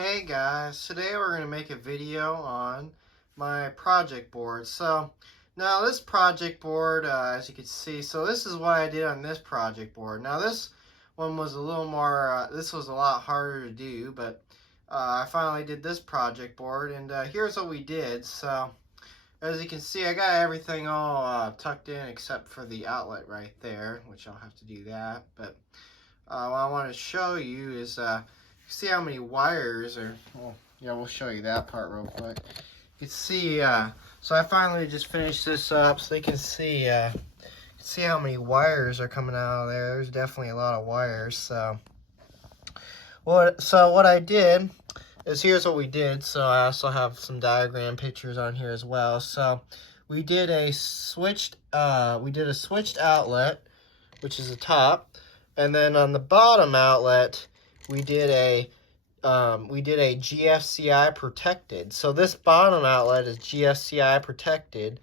Hey guys, today we're going to make a video on my project board. So now this project board, as you can see, so this is what I did on this project board. Now this one was a little more, this was a lot harder to do, but I finally did this project board, and here's what we did. So as you can see, I got everything all tucked in except for the outlet right there, which I'll have to do that. But what I want to show you is see how many wires are. Well, yeah, we'll show you that part real quick. You can see, so I finally just finished this up so you can see how many wires are coming out of there. There's definitely a lot of wires. So what I did is, here's what we did. So I also have some diagram pictures on here as well. So we did a switched outlet, which is the top, and then on the bottom outlet we did a GFCI protected. So this bottom outlet is GFCI protected,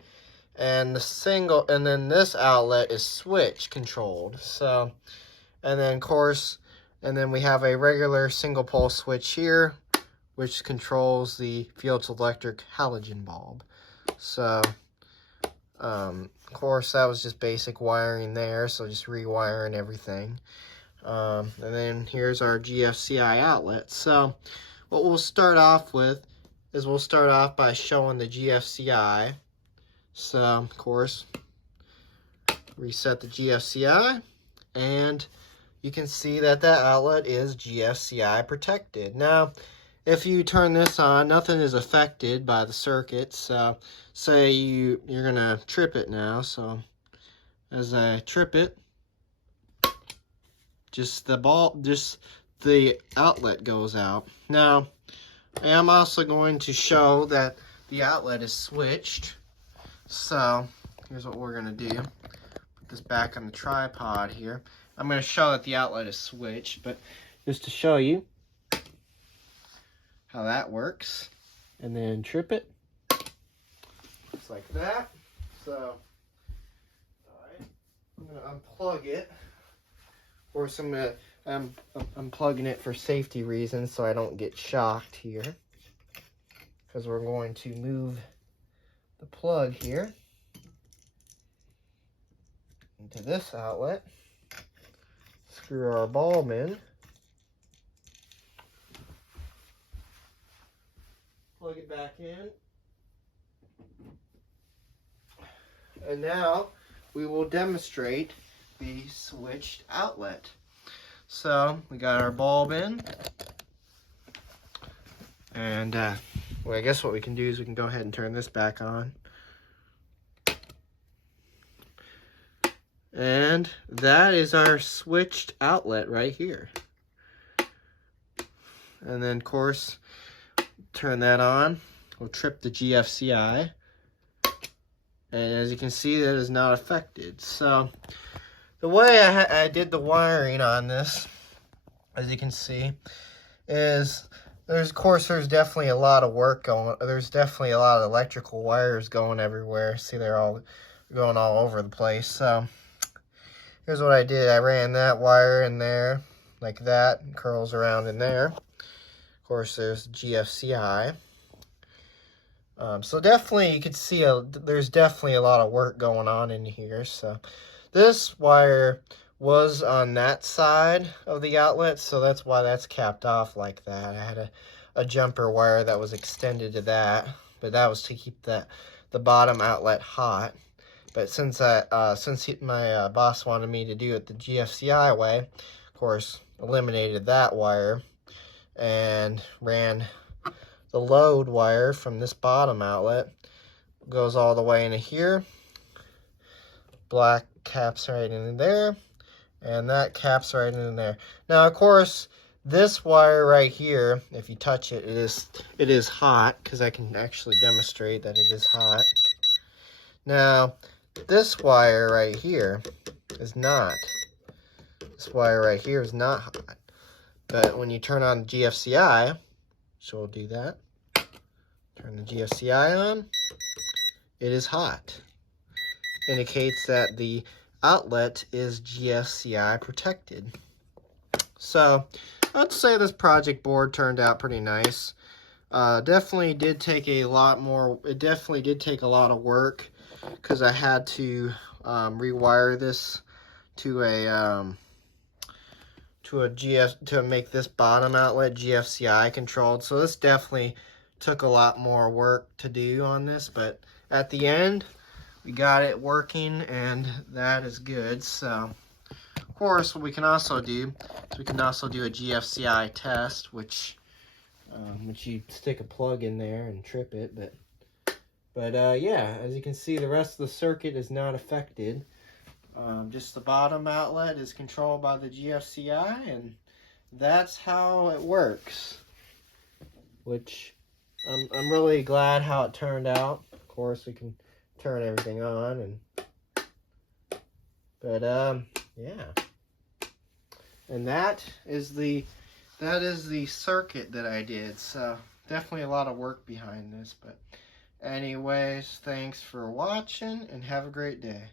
and then this outlet is switch controlled. So, and then of course, and then we have a regular single pole switch here, which controls the Fields Electric halogen bulb. So, of course, that was just basic wiring there. So just rewiring everything. And then here's our GFCI outlet. So what we'll start off with is we'll start off by showing the GFCI. So of course, reset the GFCI, and you can see that that outlet is GFCI protected. Now if you turn this on, nothing is affected by the circuit. So say you're gonna trip it now. So as I trip it, just the outlet goes out. Now, I am also going to show that the outlet is switched. So, here's what we're going to do. Put this back on the tripod here. I'm going to show that the outlet is switched, but just to show you how that works. And then trip it. Just like that. So, alright, I'm going to unplug it. Of course, I'm unplugging it for safety reasons so I don't get shocked here, because we're going to move the plug here into this outlet, screw our bulb in, plug it back in, and now we will demonstrate the switched outlet. So we got our bulb in, and well, I guess what we can do is we can go ahead and turn this back on, and that is our switched outlet right here. And then of course, turn that on, we'll trip the GFCI, and as you can see, that is not affected. So the way I did the wiring on this, as you can see, is there's definitely a lot of work going. There's definitely a lot of electrical wires going everywhere. See, they're all going all over the place. So here's what I did. I ran that wire in there like that, and curls around in there. Of course, there's GFCI. So definitely you could see there's definitely a lot of work going on in here. So this wire was on that side of the outlet, so that's why that's capped off like that. I had a jumper wire that was extended to that, but that was to keep the bottom outlet hot. But since my boss wanted me to do it the GFCI way, of course, eliminated that wire and ran the load wire from this bottom outlet, goes all the way into here. Black caps right in there, and that caps right in there. Now, of course, this wire right here, if you touch it, it is hot, because I can actually demonstrate that it is hot. Now, this wire right here is not. This wire right here is not hot. But when you turn on the GFCI, so we'll do that. Turn the GFCI on. It is hot. Indicates that the outlet is GFCI protected. So I'd say this project board turned out pretty nice. Definitely did take a lot more. It definitely did take a lot of work because I had to rewire this to a to make this bottom outlet GFCI controlled. So this definitely took a lot more work to do on this, but at the end we got it working, and that is good. So of course what we can also do is we can also do a GFCI test, which you stick a plug in there and trip it, but yeah, as you can see, the rest of the circuit is not affected. Just the bottom outlet is controlled by the GFCI, and that's how it works. Which I'm really glad how it turned out. Of course, we can turn everything on, but yeah. And that is the circuit that I did. So definitely a lot of work behind this, but anyways, thanks for watching and have a great day.